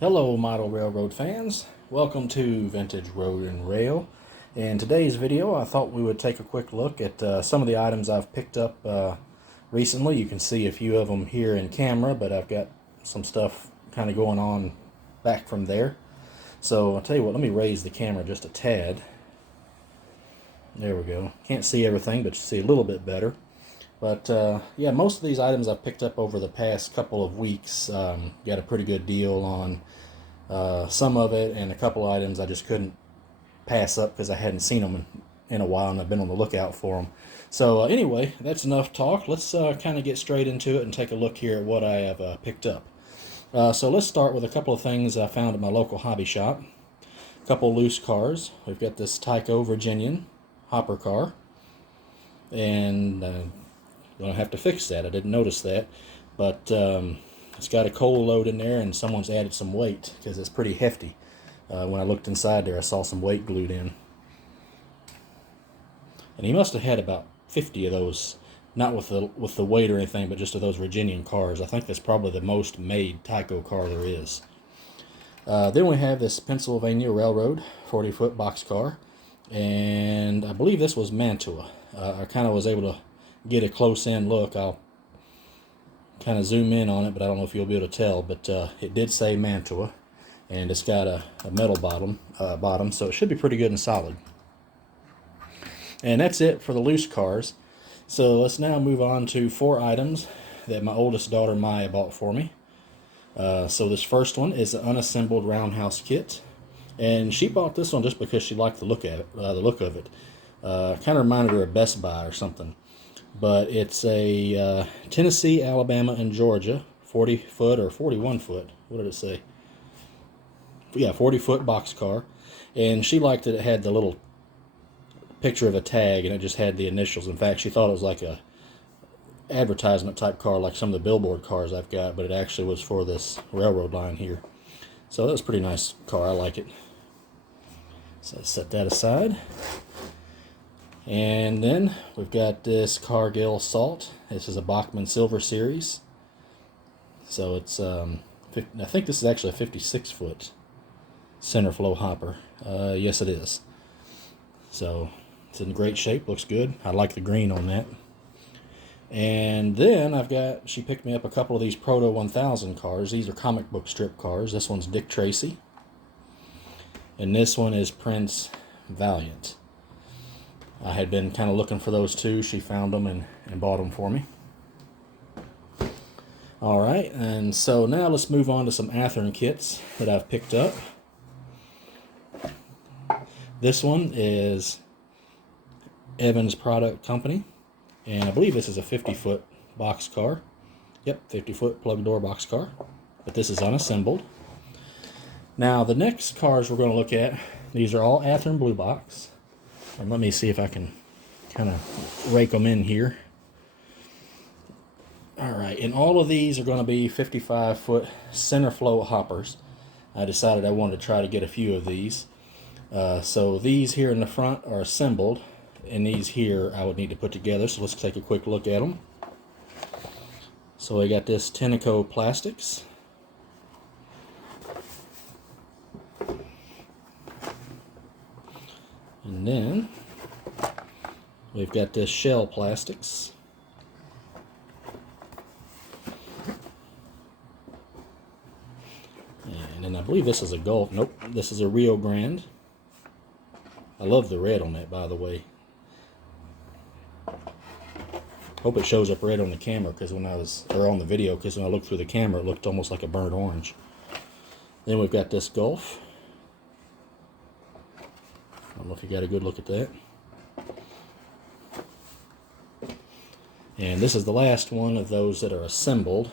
Hello model railroad fans, welcome to Vintage Road and Rail. In today's video I thought we would take a quick look at some of the items I've picked up recently. You can see a few of them here in camera, but I've got some stuff kind of going on back from there. So I'll tell you what, let me raise the camera just a tad. There we go. Can't see everything, but you see a little bit better. But yeah, most of these items I've picked up over the past couple of weeks. Got a pretty good deal on some of it, and a couple of items I just couldn't pass up because I hadn't seen them in a while and I've been on the lookout for them. So anyway, that's enough talk. Let's kind of get straight into it and take a look here at what I have picked up. So let's start with a couple of things I found at my local hobby shop. A couple loose cars. We've got this Taiko Virginian hopper car, and I'm going to have to fix that. I didn't notice that, but it's got a coal load in there and someone's added some weight because it's pretty hefty. When I looked inside there, I saw some weight glued in. And he must have had about 50 of those, not with the weight or anything, but just of those Virginian cars. I think that's probably the most made Taiko car there is. Then we have this Pennsylvania Railroad 40-foot boxcar, and I believe this was Mantua. I kind of was able to get a close-in look. I'll kind of zoom in on it, but I don't know if you'll be able to tell, but it did say Mantua, and it's got a metal bottom, so it should be pretty good and solid. And that's it for the loose cars. So let's now move on to 4 items that my oldest daughter Maya bought for me. So this first one is an unassembled roundhouse kit, and she bought this one just because she liked the look of it. Kind of reminded her of Best Buy or something. But it's a Tennessee, Alabama, and Georgia 40-foot or 41-foot. What did it say? Yeah, 40-foot boxcar. And she liked that it had the little picture of a tag, and it just had the initials. In fact, she thought it was like a advertisement type car, like some of the billboard cars I've got, but it actually was for this railroad line here. So that was a pretty nice car. I like it. So let's set that aside. And then we've got this Cargill Salt. This is a Bachmann Silver Series. So it's, I think this is actually a 56-foot center flow hopper. Yes, it is. So it's in great shape, looks good. I like the green on that. And then she picked me up a couple of these Proto 1000 cars. These are comic book strip cars. This one's Dick Tracy. And this one is Prince Valiant. I had been kind of looking for those two. She found them and bought them for me. Alright, and so now let's move on to some Athearn kits that I've picked up. This one is Evans Product Company, and I believe this is a 50-foot boxcar. Yep, 50-foot plug door boxcar, but this is unassembled. Now the next cars we're going to look at, these are all Athearn Blue Box. And let me see if I can kind of rake them in here. Alright, and all of these are going to be 55-foot center flow hoppers. I decided I wanted to try to get a few of these. So these here in the front are assembled, and these here I would need to put together. So let's take a quick look at them. So we got this Taiko plastics. And then we've got this shell plastics. And then I believe this is a Gulf. Nope, this is a Rio Grande. I love the red on that, by the way. Hope it shows up red on the camera, because on the video, because when I looked through the camera, it looked almost like a burnt orange. Then we've got this Gulf. I don't know if you got a good look at that. And this is the last one of those that are assembled.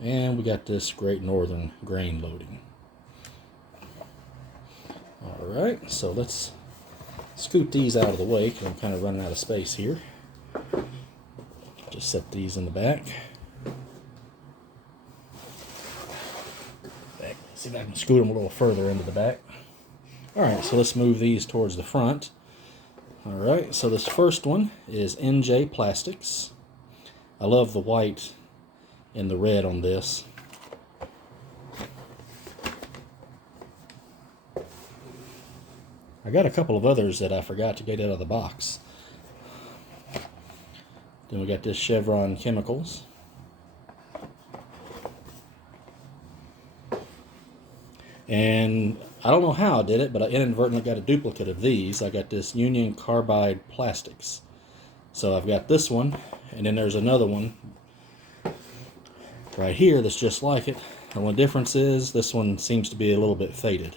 And we got this Great Northern grain loading. Alright, so let's scoot these out of the way because I'm kind of running out of space here. Just set these in the back. See if I can scoot them a little further into the back. Alright, so let's move these towards the front. Alright, so this first one is NJ Plastics. I love the white and the red on this. I got a couple of others that I forgot to get out of the box. Then we got this Chevron Chemicals. And I don't know how I did it, but I inadvertently got a duplicate of these. I got this Union Carbide Plastics. So I've got this one, and then there's another one right here that's just like it. The only difference is this one seems to be a little bit faded.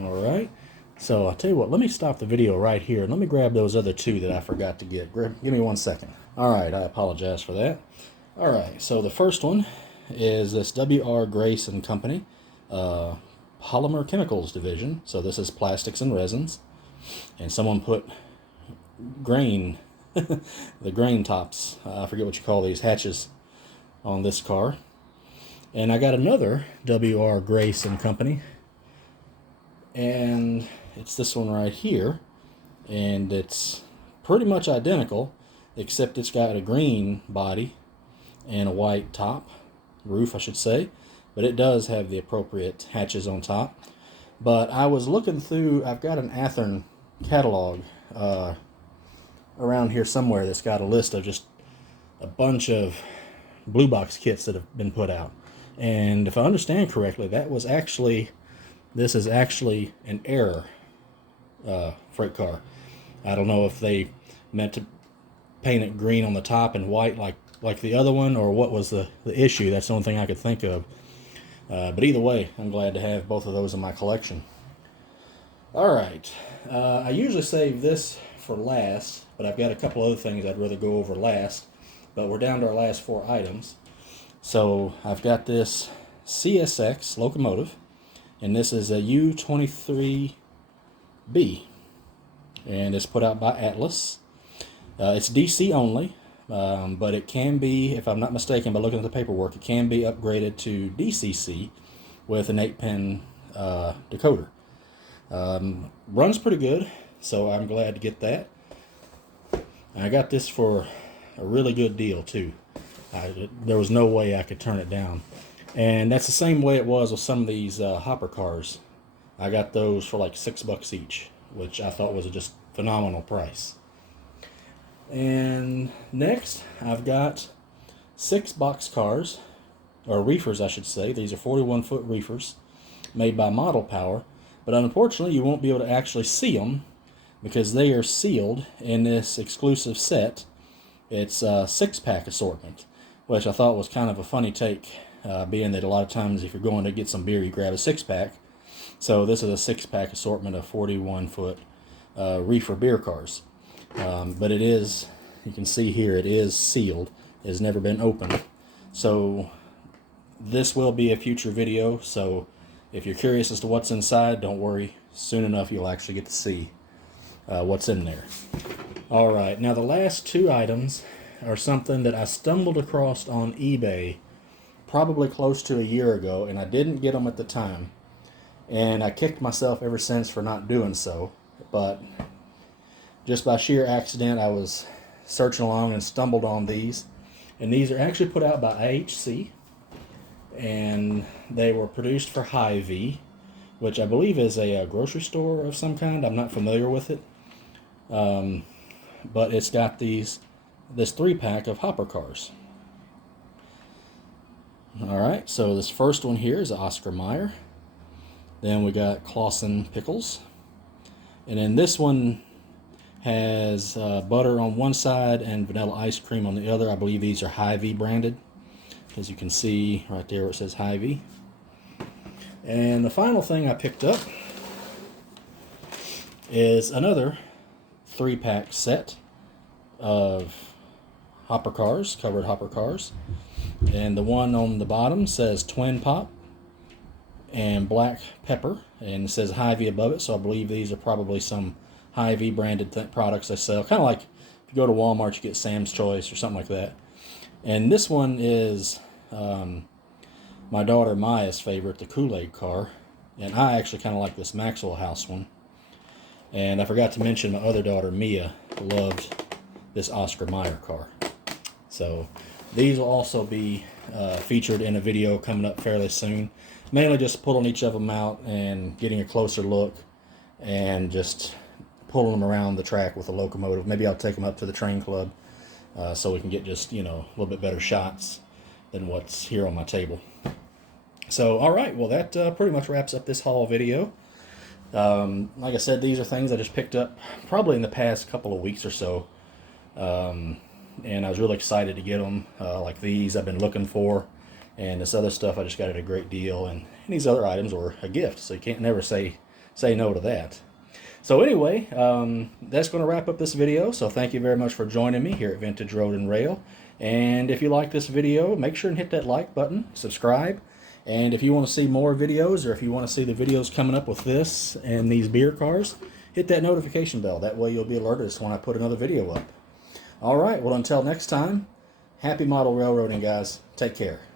Alright, so I'll tell you what, let me stop the video right here and let me grab those other two that I forgot to get. Give me 1 second. Alright, I apologize for that. Alright, so the first one is this W.R. Grace & Company Polymer Chemicals Division. So this is plastics and resins. And someone put grain, the grain tops, I forget what you call these, hatches, on this car. And I got another W.R. Grace & Company. And it's this one right here. And it's pretty much identical, except it's got a green body and a white top. Roof, I should say, but it does have the appropriate hatches on top. But I was looking through, I've got an Athearn catalog around here somewhere that's got a list of just a bunch of blue box kits that have been put out. And if I understand correctly, this is actually an error freight car. I don't know if they meant to paint it green on the top and white like the other one, or what was the issue. That's the only thing I could think of. But either way, I'm glad to have both of those in my collection. Alright, I usually save this for last, but I've got a couple other things I'd rather go over last. But we're down to our last 4 items. So I've got this Csx Locomotive, and this is a U23B, and it's put out by Atlas. It's DC only. But it can be, if I'm not mistaken by looking at the paperwork, it can be upgraded to DCC with an 8-pin decoder. Runs pretty good, so I'm glad to get that. And I got this for a really good deal too. There was no way I could turn it down. And that's the same way it was with some of these hopper cars. I got those for like $6 each, which I thought was a just phenomenal price. And next, I've got 6 box cars, or reefers I should say. These are 41-foot reefers made by Model Power, but unfortunately you won't be able to actually see them because they are sealed in this exclusive set. It's a 6-pack assortment, which I thought was kind of a funny take, being that a lot of times if you're going to get some beer you grab a 6-pack. So this is a 6-pack assortment of 41-foot reefer beer cars. But it is, you can see here, it is sealed. It has never been opened. So this will be a future video. So if you're curious as to what's inside, don't worry. Soon enough you'll actually get to see what's in there. Alright, now the last 2 items are something that I stumbled across on eBay probably close to a year ago, and I didn't get them at the time. And I kicked myself ever since for not doing so. But just by sheer accident, I was searching along and stumbled on these. And these are actually put out by IHC. And they were produced for Hy-Vee, which I believe is a grocery store of some kind. I'm not familiar with it. But it's got this 3-pack of hopper cars. Alright, so this first one here is Oscar Mayer. Then we got Clausen Pickles. And then this one has butter on one side and vanilla ice cream on the other. I believe these are Hy-Vee branded, as you can see right there where it says Hy-Vee. And the final thing I picked up is another 3-pack set of hopper cars, covered hopper cars. And the one on the bottom says Twin Pop and Black Pepper, and it says Hy-Vee above it, so I believe these are probably some Hy-Vee branded products they sell. Kind of like if you go to Walmart, you get Sam's Choice or something like that. And this one is my daughter Maya's favorite, the Kool-Aid Car. And I actually kind of like this Maxwell House one. And I forgot to mention my other daughter Mia loved this Oscar Mayer car. So These will also be featured in a video coming up fairly soon. Mainly just pulling each of them out and getting a closer look and just pulling them around the track with a locomotive. Maybe I'll take them up to the train club so we can get just, you know, a little bit better shots than what's here on my table. So, all right, well, that pretty much wraps up this haul video. Like I said, these are things I just picked up probably in the past couple of weeks or so. And I was really excited to get them. Like these I've been looking for. And this other stuff I just got at a great deal. And these other items were a gift, so you can't never say no to that. So anyway, that's going to wrap up this video. So thank you very much for joining me here at Vintage Road and Rail. And if you like this video, make sure and hit that like button, subscribe. And if you want to see more videos, or if you want to see the videos coming up with this and these beer cars, hit that notification bell. That way you'll be alerted as to when I put another video up. All right, well, until next time, happy model railroading, guys. Take care.